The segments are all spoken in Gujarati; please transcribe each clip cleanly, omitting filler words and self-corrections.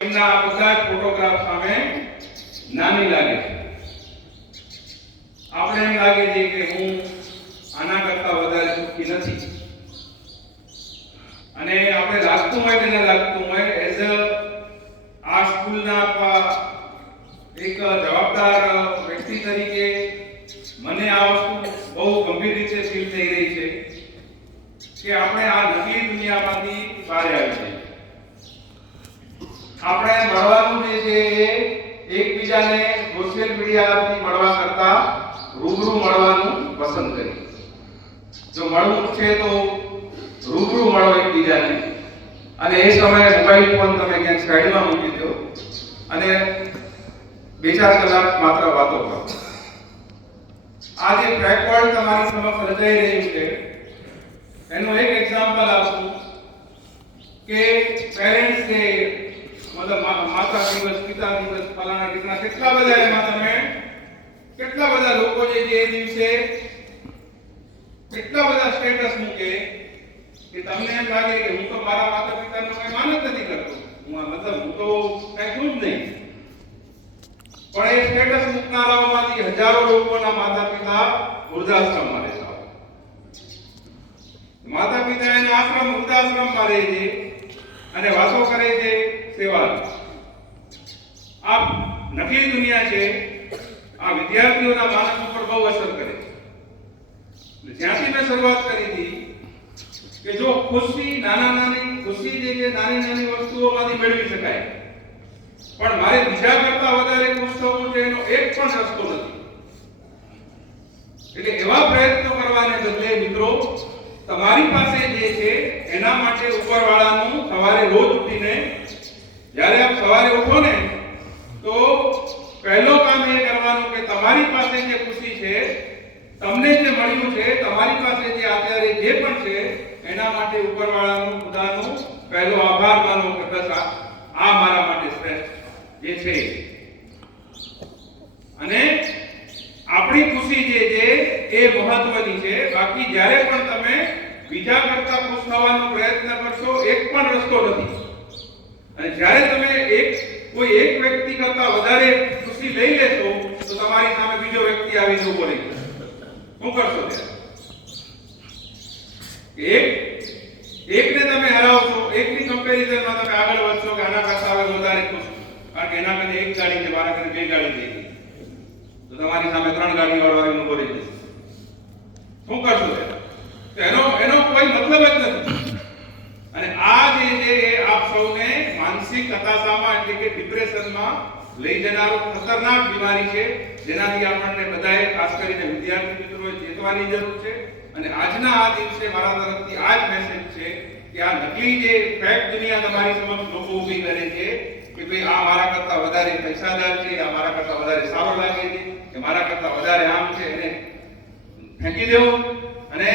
એમના બધા ફોટોગ્રાફ સામે નાની લાગે છે. આપણે એમ લાગે છે કે હું આના કરતા વધારે સુખી નથી, અને આપણે લાગતું હોય તેને લાગતું હોય એઝ આ સ્કૂલના અથવા એક જવાબદાર વ્યક્તિ તરીકે મને આ વસ્તુ બહુ ગંભીર રીતે ફીલ થઈ રહી છે કે આપણે આ નકલી દુનિયામાંથી બહાર આવી છે. આપણે મળવાનું જે છે એ એકબીજાને સોશિયલ મીડિયાથી મળવા કરતા રૂબરૂ મળવાનું પસંદ કરીએ. જો મળવું છે તો રૂબરૂ મળો એકબીજાને, અને એ સમયે મોબાઈલ ફોન તમે ક્યાંક સાઈડમાં મૂકી દો અને 2-4 કલાક માત્ર વાતો કરો. આ જે રેકોર્ડ તમારી સમક્ષ રચાઈ રહ્યું છે એનું એક એક્ઝામ્પલ આપું કે પેરેન્ટ્સ ડે, મતલબ માતા દિવસ, પિતા દિવસ, ફલાણા ઠીકણા, કેટલા બધા એમાં તમે કેટલા બધા લોકો જે એ દિવસે કેટલા બધા સ્ટેટસ મૂકે કે તમને એમ લાગે કે હું તો મારા માતા પિતાનો કઈ માન જ નથી કરતો, હું તો કઈ છું જ નહીં. પણ એ સ્ટેટસ મૂકનારાઓમાંથી હજારો લોકોના માતા પિતા વૃદ્ધાશ્રમમાં રહેતા હોય. માતા પિતા એને વૃદ્ધાશ્રમમાં રહે છે અને વાતો કરે છે સેવાની. આ નકલી દુનિયા છે, આ વિદ્યાર્થીઓના માનસ ઉપર બહુ અસર કરે છે. જ્યાંથી મેં શરૂઆત કરી હતી કે જો ખુશી નાની નાની વસ્તુઓમાંથી મેળવી શકાય, પણ મારે બીજા કરતા વધારે ખુશ થવું છે એનો એક પણ રસ્તો નથી. એટલે એવા પ્રયત્નો કરવાને બદલે મિત્રો, તમારી પાસે જે છે એના માટે ઉપરવાળાનું સવારે રોજ ઉઠીને જ્યારે આપ સવારે ઉઠો ને તો પહેલો કામ એ કરવાનું કે તમારી પાસે જે ખુશી છે, તમને જે મળ્યું છે, તમારી પાસે જે અત્યારે જે પણ છે એના માટે ઉપરવાળાનું ખુદાનું પહેલો આભાર માનો કે બસ આ મારા માટે શ્રેષ્ઠ જે છે. અને આપણી ખુશી જે છે એ મહત્વની છે. બાકી જ્યારે પણ તમે બીજા કરતા ખુશ થવાનો પ્રયત્ન કરશો, એક પણ રસ્તો નથી. અને જ્યારે તમે કોઈ એક વ્યક્તિ કરતા વધારે ખુશી લઈ લેશો તો તમારી સામે બીજો વ્યક્તિ આવીને ઉભો રહી જશે. શું કરશો ત્યારે? એકને તમે હરાવશો, એકની કમ્પેરિઝનમાં તમે આગળ વધશો કે આના કરતા હવે વધારે ખુશ, કારણ કે એના કને એક ગાડી છે, મારા કને 2 ગાડી થઈ ગઈ, તો તમારી સામે 3 ગાડી વાળો આવીને ઉભો રહી જશે. શું કરશો ત્યારે? એનો કોઈ મતલબ જ નથી. અને આ જે છે એ આપ સૌને માનસિક હતાશામાં એટલે કે ડિપ્રેશનમાં લઈ જનારો ખતરનાક બીમારી છે, જેનાથી આપણને બધાએ, ખાસ કરીને વિદ્યાર્થી મિત્રોએ ચેતવાની જરૂર છે. અને આજના આ દિવસે મારા તરફથી આ જ મેસેજ છે કે આ નકલી જે ફેક દુનિયા તમારી સમક્ષ લોકો ઊભી કરે છે કે ભાઈ આ મારા કરતા વધારે પૈસાદાર છે, આ મારા કરતા વધારે સારો લાગે છે, કે મારા કરતા વધારે આમ છે, એને ફેંકી દેવો. અને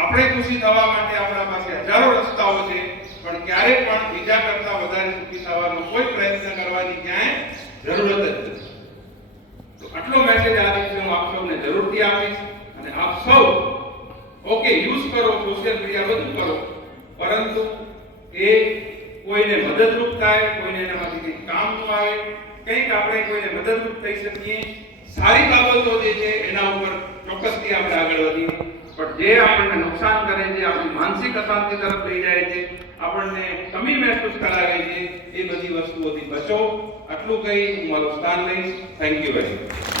આપણે ખુશી થવા માટે આપણા પાસે હજારો રસ્તાઓ છે, પણ ક્યારે પણ બીજા કરતા વધારે સુખી થવાનો કોઈ પ્રયત્ન કરવાની ક્યાંય જરૂરત જ નથી. તો આટલો મેસેજ આ દિવસે હું આપ સૌને જરૂરથી આપીશ. અને આપ સૌ ઓકે યુઝ કરો, સોશિયલ મીડિયા બધું કરો, પરંતુ એ કોઈને મદદરૂપ થાય, કોઈને એનામાંથી કંઈક કામનું આવે, કંઈક આપણે કોઈને મદદરૂપ થઈ શકીએ, સારી બાબતો જે છે એના ઉપર ચોક્કસથી આપણે આગળ વધીએ. પણ જે આપણને નુકસાન કરે છે, આપણી માનસિક અશાંતિ તરફ લઈ જાય છે, આપણને કમી મહેસૂસ કરાવે છે, એ બધી વસ્તુઓથી બચો. આટલું કહી હું મારું સ્થાન લઈશ. Thank you very much.